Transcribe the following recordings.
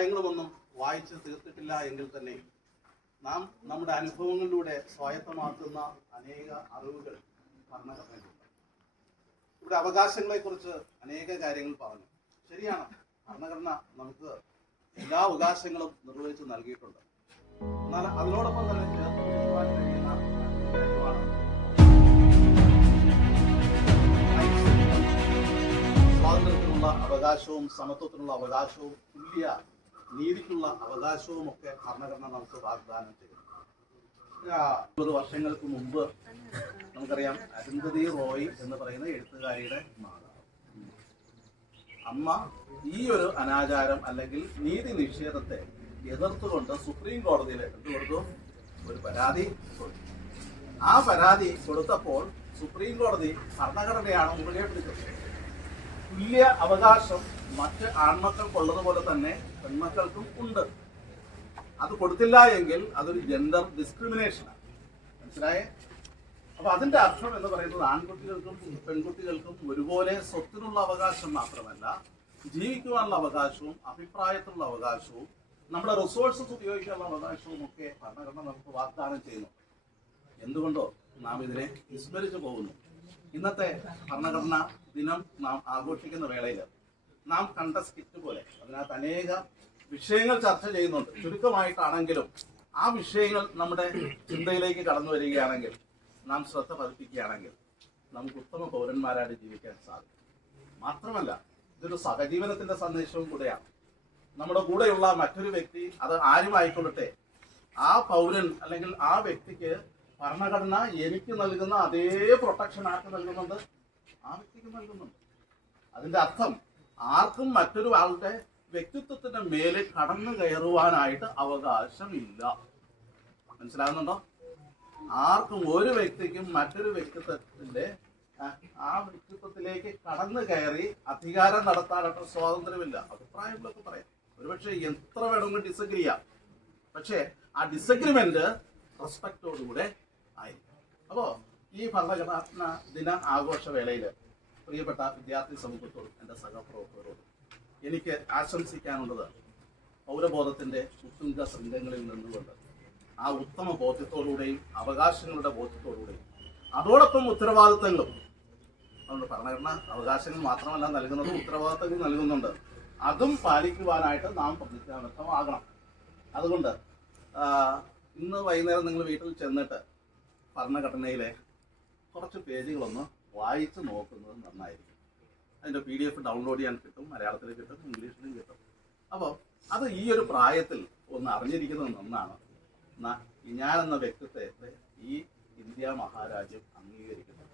അധ്യായങ്ങളുമൊന്നും വായിച്ച് തീർത്തിട്ടില്ല എങ്കിൽ തന്നെ നാം നമ്മുടെ അനുഭവങ്ങളിലൂടെ സ്വായത്തമാക്കുന്ന അനേക അറിവുകൾ ഭരണഘടനയിലുണ്ട് ഇവിടെ അവകാശങ്ങളെക്കുറിച്ച് അനേക കാര്യങ്ങൾ പറഞ്ഞു. ശരിയാണ് ഭരണഘടന നമുക്ക് എല്ലാ അവകാശങ്ങളും നിർവഹിച്ച് നൽകിയിട്ടുണ്ട്. എന്നാൽ അതിനോടൊപ്പം തന്നെ കഴിയുന്ന സ്വാതന്ത്ര്യത്തിനുള്ള അവകാശവും സമത്വത്തിനുള്ള അവകാശവും തുല്യ നീതിക്കുള്ള അവകാശവും ഒക്കെ ഭരണഘടന നമുക്ക് വാഗ്ദാനം ചെയ്യുന്നു ഇരുപത് വർഷങ്ങൾക്ക് മുമ്പ് നമുക്കറിയാം അരുന്ധതി റോയ് എന്ന് പറയുന്ന എഴുത്തുകാരിയുടെ അമ്മ ഈ ഒരു അനാചാരം അല്ലെങ്കിൽ നീതി നിഷേധത്തെ എതിർത്തുകൊണ്ട് സുപ്രീം കോടതിയിൽ എന്ത് കൊടുത്തു? ഒരു പരാതി കൊടുത്തു. ആ പരാതി കൊടുത്തപ്പോൾ സുപ്രീം കോടതി ഭരണഘടനയാണ് മുറുകെ പിടിച്ചത്. തുല്യ അവകാശം മറ്റ് ആൺമക്കൾക്കുള്ളതുപോലെ തന്നെ പെൺമക്കൾക്കും ഉണ്ട്. അത് കൊടുത്തില്ല എങ്കിൽ അതൊരു ജെൻഡർ ഡിസ്ക്രിമിനേഷനാണ് മനസ്സിലായേ? അപ്പൊ അതിന്റെ അർത്ഥം എന്ന് പറയുന്നത് ആൺകുട്ടികൾക്കും പെൺകുട്ടികൾക്കും ഒരുപോലെ സ്വത്തിനുള്ള അവകാശം മാത്രമല്ല ജീവിക്കുവാനുള്ള അവകാശവും അഭിപ്രായത്തിനുള്ള അവകാശവും നമ്മുടെ റിസോഴ്സസ് ഉപയോഗിക്കാനുള്ള അവകാശവും ഒക്കെ ഭരണഘടന നമുക്ക് വാഗ്ദാനം ചെയ്യുന്നു. എന്തുകൊണ്ടോ നാം ഇതിനെ വിസ്മരിച്ചു പോകുന്നു. ഇന്നത്തെ ഭരണഘടന ദിനം നാം ആഘോഷിക്കുന്ന വേളയിൽ നാം കണ്ട സ്കിറ്റ് പോലെ. അതിനകത്ത് അനേക വിഷയങ്ങൾ ചർച്ച ചെയ്യുന്നുണ്ട്. ചുരുക്കമായിട്ടാണെങ്കിലും ആ വിഷയങ്ങൾ നമ്മുടെ ചിന്തയിലേക്ക് കടന്നു വരികയാണെങ്കിൽ നാം ശ്രദ്ധ പതിപ്പിക്കുകയാണെങ്കിൽ നമുക്ക് ഉത്തമ പൗരന്മാരായിട്ട് ജീവിക്കാൻ സാധിക്കും. മാത്രമല്ല ഇതൊരു സഹജീവനത്തിന്റെ സന്ദേശവും കൂടെയാണ്. നമ്മുടെ കൂടെയുള്ള മറ്റൊരു വ്യക്തി അത് ആരും ആയിക്കൊള്ളട്ടെ. ആ പൗരൻ അല്ലെങ്കിൽ ആ വ്യക്തിക്ക് ഭരണഘടന എനിക്ക് നൽകുന്ന അതേ പ്രൊട്ടക്ഷൻ ആർക്ക് നൽകുന്നുണ്ട്. ആ വ്യക്തിക്ക് നൽകുന്നുണ്ട്. അതിന്റെ അർത്ഥം ആർക്കും മറ്റൊരു ആളുടെ വ്യക്തിത്വത്തിന്റെ മേലെ കടന്നു കയറുവാനായിട്ട് അവകാശമില്ല. മനസ്സിലാകുന്നുണ്ടോ? ആർക്കും ഒരു വ്യക്തിക്കും മറ്റൊരു വ്യക്തിത്വത്തിന്റെ ആ, വ്യക്തിത്വത്തിലേക്ക് കടന്നു കയറി അധികാരം നടത്താനായിട്ട് സ്വാതന്ത്ര്യമില്ല. അഭിപ്രായങ്ങളൊക്കെ പറയാം. ഒരുപക്ഷെ എത്ര വേണമെങ്കിലും ഡിസഗ്രി ചെയ്യാം. പക്ഷേ ആ ഡിസഗ്രിമെന്റ് റെസ്പെക്റ്റോടുകൂടെ ആയി അപ്പോ ഈ ഭരണഘടന ദിന ആഘോഷ വേളയിൽ പ്രിയപ്പെട്ട വിദ്യാർത്ഥി സമൂഹത്തോടും എന്റെ സഹപ്രവർത്തകരോടും എനിക്ക് ആശംസിക്കാനുള്ളത് പൗരബോധത്തിന്റെ ഉത്തുംഗ ശൃംഗങ്ങളിൽ നിന്നുകൊണ്ട്. ആ ഉത്തമ ബോധ്യത്തോടുകൂടെയും അവകാശങ്ങളുടെ ബോധ്യത്തോടുകൂടെയും അതോടൊപ്പം ഉത്തരവാദിത്തങ്ങളും. അതുകൊണ്ട് ഭരണഘടന അവകാശങ്ങൾ മാത്രമല്ല നൽകുന്നത് ഉത്തരവാദിത്തങ്ങൾ നൽകുന്നുണ്ട്. അതും പാലിക്കുവാനായിട്ട് നാം പ്രതിജ്ഞാബദ്ധമാകണം അതുകൊണ്ട് ഇന്ന് വൈകുന്നേരം നിങ്ങൾ വീട്ടിൽ ചെന്നിട്ട് ഭരണഘടനയിലെ കുറച്ച് പേജുകളൊന്ന് വായിച്ച് നോക്കുന്നത് നന്നായിരിക്കും. അതിന്റെ പി ഡി എഫ് ഡൗൺലോഡ് ചെയ്യാൻ കിട്ടും മലയാളത്തിൽ കിട്ടും ഇംഗ്ലീഷിലും കിട്ടും. അപ്പോൾ അത് ഈ ഒരു പ്രായത്തിൽ ഒന്ന് അറിഞ്ഞിരിക്കുന്നത് നന്നാണ്. ഞാനെന്ന വ്യക്തിത്വത്തെ ഈ ഇന്ത്യ മഹാരാജ്യം അംഗീകരിക്കുന്നു.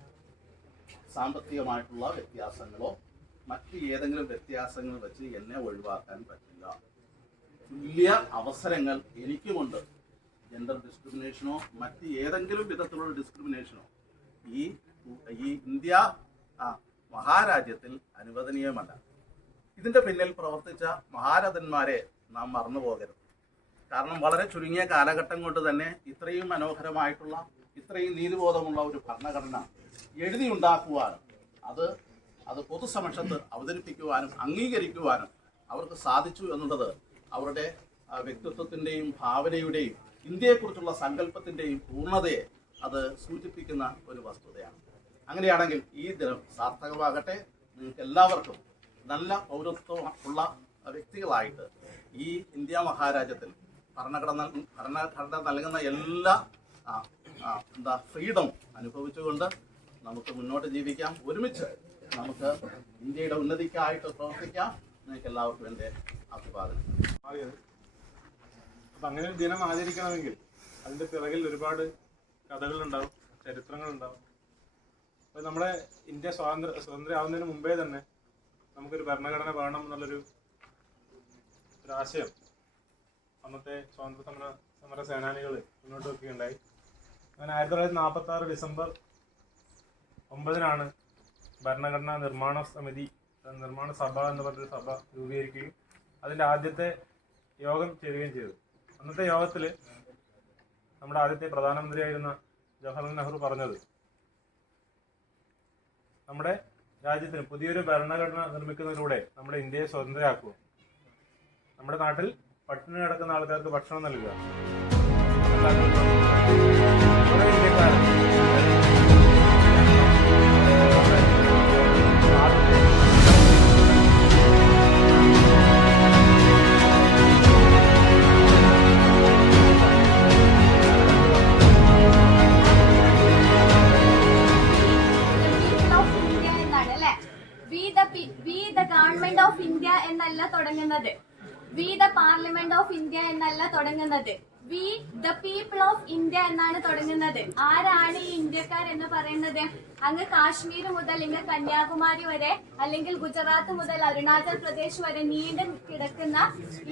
സാമ്പത്തികമായിട്ടുള്ള വ്യത്യാസങ്ങളോ മറ്റ് ഏതെങ്കിലും വ്യത്യാസങ്ങൾ വെച്ച് എന്നെ ഒഴിവാക്കാൻ പറ്റില്ല. തുല്യ അവസരങ്ങൾ എനിക്കുമുണ്ട്. ജെൻഡർ ഡിസ്ക്രിമിനേഷനോ മറ്റ് ഏതെങ്കിലും വിധത്തിലുള്ള ഡിസ്ക്രിമിനേഷനോ ഈ ഈ ഇന്ത്യ മഹാരാജ്യത്തിൽ അനുവദനീയമല്ല. ഇതിന്റെ പിന്നിൽ പ്രവർത്തിച്ച മഹാരഥന്മാരെ നാം മറന്നു പോകരുത്. കാരണം വളരെ ചുരുങ്ങിയ കാലഘട്ടം കൊണ്ട് തന്നെ ഇത്രയും മനോഹരമായിട്ടുള്ള ഇത്രയും നീതിബോധമുള്ള ഒരു ഭരണഘടന എഴുതിയുണ്ടാക്കുവാനും അത് അത് പൊതുസമക്ഷത്ത് അവതരിപ്പിക്കുവാനും അംഗീകരിക്കുവാനും അവർക്ക് സാധിച്ചു എന്നുള്ളത് അവരുടെ വ്യക്തിത്വത്തിന്റെയും ഭാവനയുടെയും ഇന്ത്യയെക്കുറിച്ചുള്ള സങ്കല്പത്തിന്റെയും പൂർണതയെ അത് സൂചിപ്പിക്കുന്ന ഒരു വസ്തുതയാണ്. അങ്ങനെയാണെങ്കിൽ ഈ ദിനം സാർത്ഥകമാകട്ടെ. നിങ്ങൾക്ക് എല്ലാവർക്കും നല്ല പൗരത്വം ഉള്ള വ്യക്തികളായിട്ട് ഈ ഇന്ത്യ മഹാരാജ്യത്തിൽ ഭരണഘടന ഭരണഘടന നൽകുന്ന എല്ലാ എന്താ ഫ്രീഡം അനുഭവിച്ചുകൊണ്ട് നമുക്ക് മുന്നോട്ട് ജീവിക്കാം. ഒരുമിച്ച് നമുക്ക് ഇന്ത്യയുടെ ഉന്നതിക്കായിട്ട് പ്രവർത്തിക്കാം. നിങ്ങൾക്ക് എല്ലാവർക്കും എന്റെ അഭിവാദനം. അപ്പൊ അങ്ങനെ ഒരു ദിനം ആചരിക്കണമെങ്കിൽ അതിന്റെ പിറകിൽ ഒരുപാട് കഥകളുണ്ടാവും ചരിത്രങ്ങളുണ്ടാവും. നമ്മുടെ ഇന്ത്യ സ്വാതന്ത്ര്യ സ്വതന്ത്രമാവുന്നതിന് മുമ്പേ തന്നെ നമുക്കൊരു ഭരണഘടന വേണം എന്നുള്ളൊരു ഒരു ആശയം അന്നത്തെ സ്വാതന്ത്ര്യ സമര സമര സേനാനികൾ മുന്നോട്ട് വെക്കുകയുണ്ടായി. അങ്ങനെ ആയിരത്തി തൊള്ളായിരത്തി നാൽപ്പത്തി ആറ് ഡിസംബർ ഒമ്പതിനാണ് ഭരണഘടനാ നിർമ്മാണ സമിതി നിർമ്മാണ സഭ എന്ന് പറഞ്ഞൊരു സഭ രൂപീകരിക്കുകയും അതിന്റെ ആദ്യത്തെ യോഗം ചേരുകയും ചെയ്തു അന്നത്തെ യോഗത്തിൽ നമ്മുടെ ആദ്യത്തെ പ്രധാനമന്ത്രിയായിരുന്ന ജവഹർലാൽ നെഹ്റു പറഞ്ഞത് നമ്മുടെ രാജ്യത്തിന് പുതിയൊരു ഭരണഘടന നിർമ്മിക്കുന്നതിലൂടെ നമ്മുടെ ഇന്ത്യയെ സ്വതന്ത്രമാക്കുക നമ്മുടെ നാട്ടിൽ പട്ടിണി കിടക്കുന്ന ആൾക്കാർക്ക് ഭക്ഷണം നൽകുക. We the parliament of India എന്നല്ല തുടങ്ങുന്നത്. We the people of India എന്നാണ് തുടങ്ങുന്നത്. ആരാണ് ഈ ഇന്ത്യക്കാർ എന്ന് പറയുന്നത്? അങ്ങ് കാശ്മീർ മുതൽ ഇങ്ങ് കന്യാകുമാരി വരെ അല്ലെങ്കിൽ ഗുജറാത്ത് മുതൽ അരുണാചൽ പ്രദേശ് വരെ നീണ്ടു കിടക്കുന്ന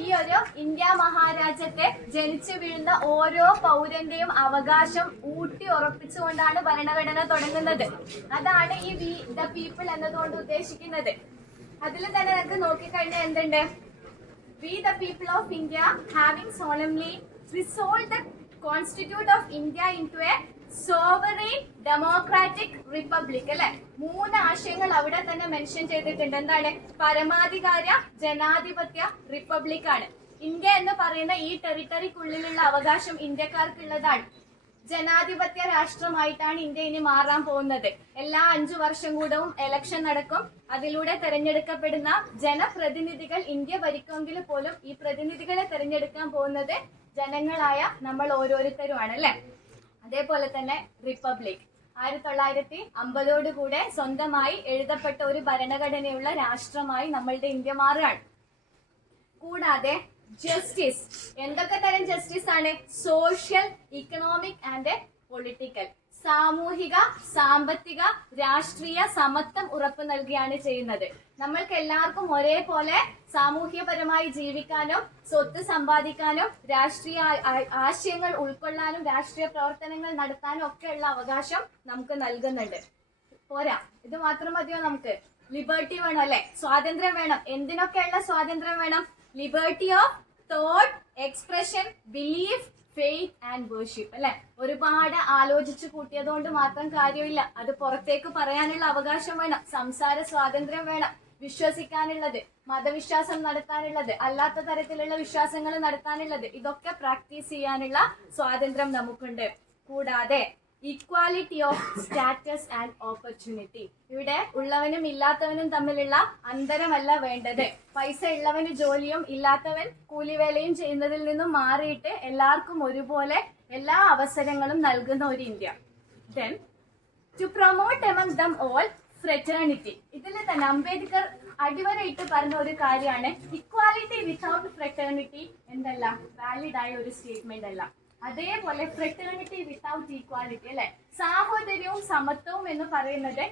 ഈ ഒരു ഇന്ത്യ മഹാരാജ്യത്തെ ജനിച്ചു വീഴുന്ന ഓരോ പൗരന്റെയും അവകാശം ഊട്ടി ഉറപ്പിച്ചുകൊണ്ടാണ് ഭരണഘടന തുടങ്ങുന്നത്. അതാണ് ഈ വി ദ പീപ്പിൾ എന്നതുകൊണ്ട് ഉദ്ദേശിക്കുന്നത്. അതിൽ തന്നെ നമുക്ക് നോക്കിക്കഴിഞ്ഞാൽ എന്തുണ്ട്? We the people of India having solemnly resolved the Constitute of India into a sovereign democratic republic അല്ലെ? മൂന്ന് ആശയങ്ങൾ അവിടെ തന്നെ മെൻഷൻ ചെയ്തിട്ടുണ്ട്. എന്താണ്? പരമാധികാര ജനാധിപത്യ റിപ്പബ്ലിക് ആണ്. ഇന്ത്യ എന്ന് പറയുന്ന ഈ ടെറിട്ടറിക്കുള്ളിലുള്ള അവകാശം ഇന്ത്യക്കാർക്കുള്ളതാണ്. ജനാധിപത്യ രാഷ്ട്രമായിട്ടാണ് ഇന്ത്യ ഇനി മാറാൻ പോകുന്നത്. എല്ലാ അഞ്ചു വർഷം കൂടവും എലക്ഷൻ നടക്കും. അതിലൂടെ തെരഞ്ഞെടുക്കപ്പെടുന്ന ജനപ്രതിനിധികൾ ഇന്ത്യ ഭരിക്കുമെങ്കിൽ പോലും ഈ പ്രതിനിധികളെ തെരഞ്ഞെടുക്കാൻ പോകുന്നത് ജനങ്ങളായ നമ്മൾ ഓരോരുത്തരുമാണ് അല്ലെ? അതേപോലെ തന്നെ റിപ്പബ്ലിക്. ആയിരത്തി തൊള്ളായിരത്തി അമ്പതോടുകൂടെ സ്വന്തമായി എഴുതപ്പെട്ട ഒരു ഭരണഘടനയുള്ള രാഷ്ട്രമായി നമ്മളുടെ ഇന്ത്യ മാറുകയാണ്. കൂടാതെ ജസ്റ്റിസ് എന്തൊക്കെ തരം ജസ്റ്റിസ് ആണ്? സോഷ്യൽ ഇക്കണോമിക് ആൻഡ് പൊളിറ്റിക്കൽ സാമൂഹിക സാമ്പത്തിക രാഷ്ട്രീയ സമത്വം ഉറപ്പു നൽകുകയാണ് ചെയ്യുന്നത്. നമ്മൾക്ക് എല്ലാവർക്കും ഒരേപോലെ സാമൂഹ്യപരമായി ജീവിക്കാനും സ്വത്ത് സമ്പാദിക്കാനും രാഷ്ട്രീയ ആശയങ്ങൾ ഉൾക്കൊള്ളാനും രാഷ്ട്രീയ പ്രവർത്തനങ്ങൾ നടത്താനും ഒക്കെയുള്ള അവകാശം നമുക്ക് നൽകുന്നുണ്ട്. പോരാ. ഇത് മാത്രം മതിയോ നമുക്ക്? ലിബർട്ടി വേണം അല്ലെ? സ്വാതന്ത്ര്യം വേണം. എന്തിനൊക്കെയുള്ള സ്വാതന്ത്ര്യം വേണം? Liberty of thought expression belief faith and worship അല്ലെ? ഒരുപാട് ആലോചിച്ചു കൂട്ടിയതുകൊണ്ട് മാത്രം കാര്യമില്ല. അത് പുറത്തേക്ക് പറയാനുള്ള അവകാശം വേണം. സംസാര സ്വാതന്ത്ര്യം വേണം. വിശ്വസിക്കാനുള്ളത് മതവിശ്വാസം നടത്താനുള്ളത് അല്ലാത്ത തരത്തിലുള്ള വിശ്വാസങ്ങൾ നടത്താനുള്ളത് ഇതൊക്കെ പ്രാക്ടീസ് ചെയ്യാനുള്ള സ്വാതന്ത്ര്യം നമുക്കുണ്ട്. കൂടാതെ equality of status and opportunity ഇവിടെ ഉള്ളവനും ഇല്ലാത്തവനും തമ്മിലുള്ള അന്തരമല്ല വേണ്ടത്. പൈസ ഉള്ളവന് ജോലിയും ഇല്ലാത്തവൻ കൂലിവേലയും ചെയ്യുന്നതിൽ നിന്നും മാറിയിട്ട് എല്ലാവർക്കും ഒരുപോലെ എല്ലാ അവസരങ്ങളും നൽകുന്ന ഒരു India. Then to promote among them all fraternity ഇതിൽ തന്നെ അംബേദ്കർ അടിവരയിട്ട് പറഞ്ഞ ഒരു കാര്യമാണ് ഇക്വാലിറ്റി വിത്തൗട്ട് ഫ്രെറ്റേണിറ്റി എന്തല്ല? വാലിഡ് ആയ ഒരു സ്റ്റേറ്റ്മെന്റ് അല്ല. അതേപോലെ ഫ്രെറ്റേണിറ്റി വിത്തൗട്ട് ഈക്വാലിറ്റി അല്ലെ? സാഹോദര്യവും സമത്വവും എന്ന് പറയുന്നത്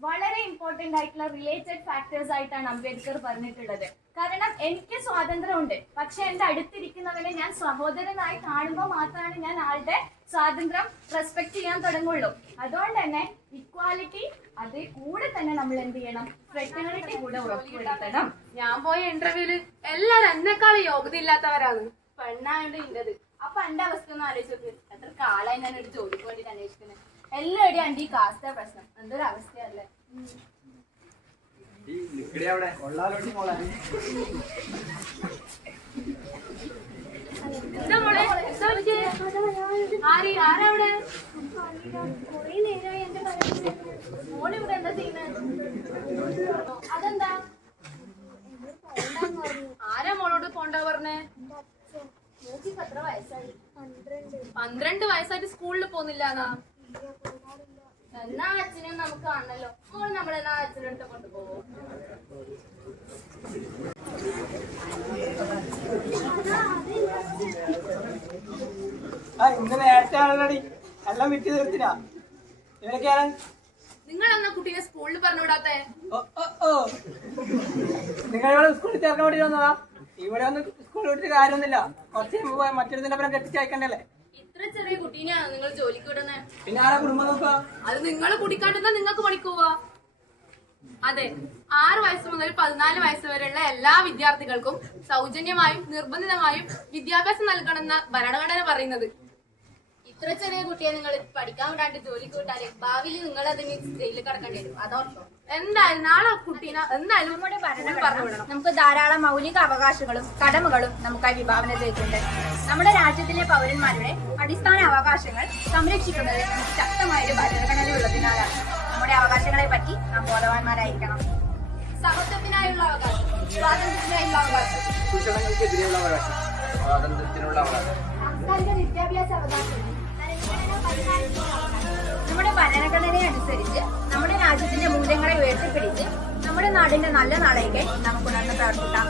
വളരെ ഇമ്പോർട്ടന്റ് ആയിട്ടുള്ള റിലേറ്റഡ് ഫാക്ടേഴ്സ് ആയിട്ടാണ് അംബേദ്കർ പറഞ്ഞിട്ടുള്ളത്. കാരണം എനിക്ക് സ്വാതന്ത്ര്യമുണ്ട്. പക്ഷെ എന്റെ അടുത്തിരിക്കുന്നവനെ ഞാൻ സഹോദരനായി കാണുമ്പോൾ മാത്രമാണ് ഞാൻ ആളുടെ സ്വാതന്ത്ര്യം റെസ്പെക്ട് ചെയ്യാൻ തുടങ്ങുള്ളൂ. അതുകൊണ്ട് തന്നെ ഇക്വാലിറ്റി അതേ കൂടെ തന്നെ നമ്മൾ എന്ത് ചെയ്യണം? ഫ്രെറ്റേണിറ്റി കൂടെ ഉറപ്പുവരുത്തണം. ഞാൻ പോയ ഇന്റർവ്യൂൽ എല്ലാരും എന്നെക്കാളും യോഗ്യത ഇല്ലാത്തവരാണ് പെണ്ണായോണ്ട് ഇന്നത് അപ്പൊ എന്റെ അവസ്ഥ ഒന്ന് ആലോചിച്ച് നോക്ക്. എത്ര കാലായി ഞാൻ ഒരു ജോലിക്ക് വേണ്ടിട്ട് അന്വേഷിക്കുന്നത് എല്ലാവരുടെയും അണ്ടി കാസ്ത പ്രശ്നം. എന്തൊരു അവസ്ഥയല്ലേ? മോളിവിടെ എന്താ ചെയ്യുന്നത് പന്ത്രണ്ട് വയസ്സായിട്ട് സ്കൂളിൽ പോകുന്നില്ല എന്നാ എന്നാ അച്ഛനും നമുക്ക് കാണണല്ലോ. മോൾ നമ്മളെന്നാ അച്ഛന്റെ അടുത്ത് കൊണ്ടുപോകും ഇന്ന് നേരത്തെ ആണല്ലോടി. എല്ലാം വിറ്റ് തീർത്തിനാ. ഇവരൊക്കെയാണ് നിങ്ങൾ എന്നാ കുട്ടീനെ സ്കൂളിൽ പറഞ്ഞു വിടാത്തേ നിങ്ങൾ ഇവിടെ സ്കൂളിൽ ചേർക്കാൻ വേണ്ടി വന്നതാ. ഇവിടെ ഒന്നും സ്കൂളിൽ വിട്ടിട്ട് കാര്യമൊന്നുമില്ല. കുറച്ച് മുമ്പ് മറ്റൊരു തന്നെ കെട്ടിച്ചയക്കണ്ടല്ലേ ഇത്ര ചെറിയ കുട്ടീനെയാണ് നിങ്ങൾ ജോലിക്ക് വിടുന്നത് പിന്നെ ആരാ കുടുംബം നോക്കുക? അത് നിങ്ങൾ കുടിക്കാണ്ടെന്നാ നിങ്ങൾക്ക് പണിക്ക് പോവാ. അതെ ആറ് വയസ്സ് മുതൽ പതിനാല് വയസ്സ് വരെയുള്ള എല്ലാ വിദ്യാർത്ഥികൾക്കും സൗജന്യമായും നിർബന്ധിതമായും വിദ്യാഭ്യാസം നൽകണമെന്ന ഭരണഘടന പറയുന്നത്. ഇത്ര ചെറിയ കുട്ടിയെ നിങ്ങൾ പഠിക്കാൻ വിടാണ്ട് ജോലിക്ക് വിട്ടാൽ ഭാവിയിൽ നിങ്ങൾ അതിന് ജയിലിൽ കിടക്കേണ്ടി വരും. അതോർത്തോ? എന്തായാലും നാളെ കുട്ടീനെ എന്തായാലും നമ്മുടെ പറഞ്ഞു വിടണം. നമുക്ക് ധാരാളം മൗലിക അവകാശങ്ങളും കടമകളും നമുക്കായി വിഭാവന ചെയ്തിട്ടുണ്ട് നമ്മുടെ രാജ്യത്തിലെ പൗരന്മാരുടെ അടിസ്ഥാന അവകാശങ്ങൾ സംരക്ഷിക്കുന്നത് ശക്തമായ ഒരു ഭരണഘടന ഉള്ളതിനാലാണ് നമ്മുടെ അവകാശങ്ങളെ പറ്റി നാം ബോധവാന്മാരായിരിക്കണം. സമത്വത്തിനായുള്ള അവകാശം സ്വാതന്ത്ര്യത്തിനായുള്ള അവകാശം. ചൂഷണങ്ങൾക്കെതിരെയുള്ള അവകാശം. സ്വാതന്ത്ര്യത്തിനുള്ള അവകാശം. സാംസ്കാരിക വിദ്യാഭ്യാസ അവകാശം. നമ്മുടെ ഭരണഘടനയെ അനുസരിച്ച് നമ്മുടെ രാജ്യത്തിന്റെ മൂല്യങ്ങളെ ഉയർത്തിപ്പിടിച്ച് നമ്മുടെ നാടിന്റെ നല്ല നാളേക്ക് നമുക്ക് ഉണർന്ന് പ്രവർത്തിക്കാം